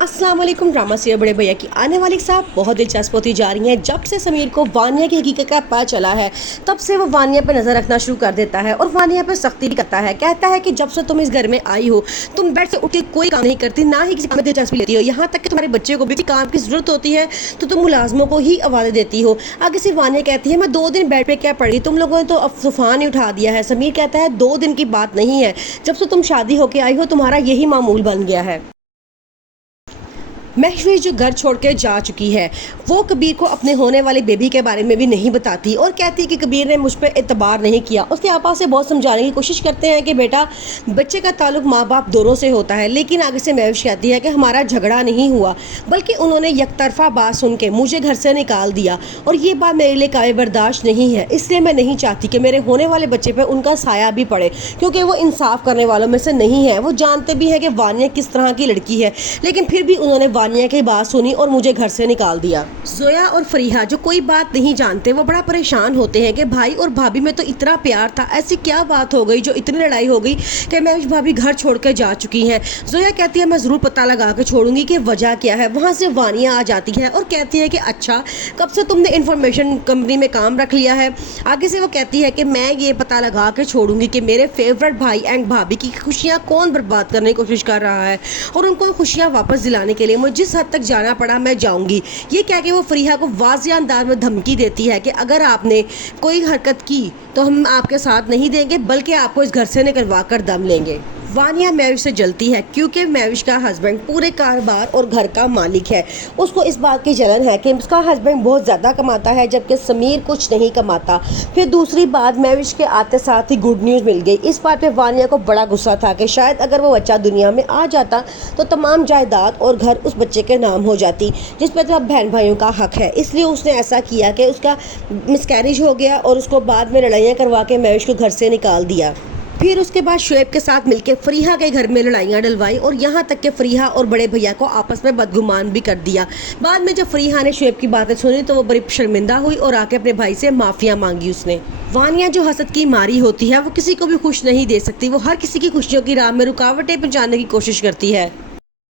अस्सलाम वालेकुम। Drama serial बड़े भैया की आने वाली साहब बहुत दिलचस्प होती जा रही हैं। जब से समीर को वानिया की हकीकत का पता चला है तब से वो वानिया पर नज़र रखना शुरू कर देता है और वानिया पर सख्ती भी करता है। कहता है कि जब से तुम इस घर में आई हो तुम बेड से उठ के कोई काम नहीं करती, ना ही किसी काम में दिलचस्पी लेती हो। यहाँ तक कि तुम्हारे बच्चे को भी काम की ज़रूरत होती है तो तुम मुलाजमों को ही आवाज़ें देती हो। आगे से वानिया कहती है मैं 2 दिन बेड पर क्या पड़ी, तुम लोगों ने तो अब तूफान ही उठा दिया है। समीर कहता है 2 दिन की बात नहीं है, जब से तुम शादी होके आई हो तुम्हारा यही मामूल बन गया है। महफिज जो घर छोड़ के जा चुकी है वो कबीर को अपने होने वाली बेबी के बारे में भी नहीं बताती और कहती है कि कबीर ने मुझ पर एतबार नहीं किया। उसके आपा से बहुत समझाने की कोशिश करते हैं कि बेटा बच्चे का ताल्लुक माँ बाप दोनों से होता है, लेकिन आगे से महफिज कहती है कि हमारा झगड़ा नहीं हुआ बल्कि उन्होंने यकतरफा बात सुन के मुझे घर से निकाल दिया और ये बात मेरे लिए काबिल बर्दाश्त नहीं है। इसलिए मैं नहीं चाहती कि मेरे होने वाले बच्चे पर उनका साया भी पड़े, क्योंकि वो इंसाफ करने वालों में से नहीं है। वो जानते भी हैं कि वानिया किस तरह की लड़की है, लेकिन फिर भी उन्होंने वानिया की बात सुनी और मुझे घर से निकाल दिया। जोया और फरीहा जो कोई बात नहीं जानते वो बड़ा परेशान होते हैं कि भाई और भाभी में तो इतना प्यार था, ऐसी क्या बात हो गई जो इतनी लड़ाई हो गई कि महफिज भाभी घर छोड़ कर जा चुकी हैं। जोया कहती है मैं ज़रूर पता लगा के छोड़ूंगी कि वजह क्या है। वहाँ से वानिया आ जाती है और कहती है कि अच्छा कब से तुमने इंफॉर्मेशन कंपनी में काम रख लिया है। आगे से वो कहती है कि मैं ये पता लगा के छोड़ूंगी कि मेरे फेवरेट भाई एंड भाभी की खुशियाँ कौन बर्बाद करने की कोशिश कर रहा है और उनको खुशियाँ वापस दिलाने के लिए मुझे जिस हद तक जाना पड़ा मैं जाऊंगी। ये कह के वो फरीहा को वाज़ेह अंदाज में धमकी देती है कि अगर आपने कोई हरकत की तो हम आपके साथ नहीं देंगे बल्कि आपको इस घर से निकलवा कर दम लेंगे। वानिया महफिज से जलती है क्योंकि महफिज का हस्बैंड पूरे कारोबार और घर का मालिक है। उसको इस बात की जलन है कि उसका हस्बैंड बहुत ज़्यादा कमाता है जबकि समीर कुछ नहीं कमाता। फिर दूसरी बात महफिज के आते साथ ही गुड न्यूज़ मिल गई। इस बात पे वानिया को बड़ा गुस्सा था कि शायद अगर वो बच्चा दुनिया में आ जाता तो तमाम जायदाद और घर उस बच्चे के नाम हो जाती, जिस पर तो बहन भाइयों का हक है। इसलिए उसने ऐसा किया कि उसका मिसकैरेज हो गया और उसको बाद में लड़ाइयाँ करवा के महफिज को घर से निकाल दिया। फिर उसके बाद शुएब के साथ मिलकर फरीहा के घर में लड़ाइयाँ डलवाई और यहाँ तक कि फरीहा और बड़े भैया को आपस में बदगुमान भी कर दिया। बाद में जब फरीहा ने शुएब की बातें सुनी तो वो बड़ी शर्मिंदा हुई और आके अपने भाई से माफ़िया मांगी उसने। वानिया जो हसद की मारी होती है वो किसी को भी खुश नहीं दे सकती, वो हर किसी की खुशियों की राह में रुकावटें पहुँचाने की कोशिश करती है।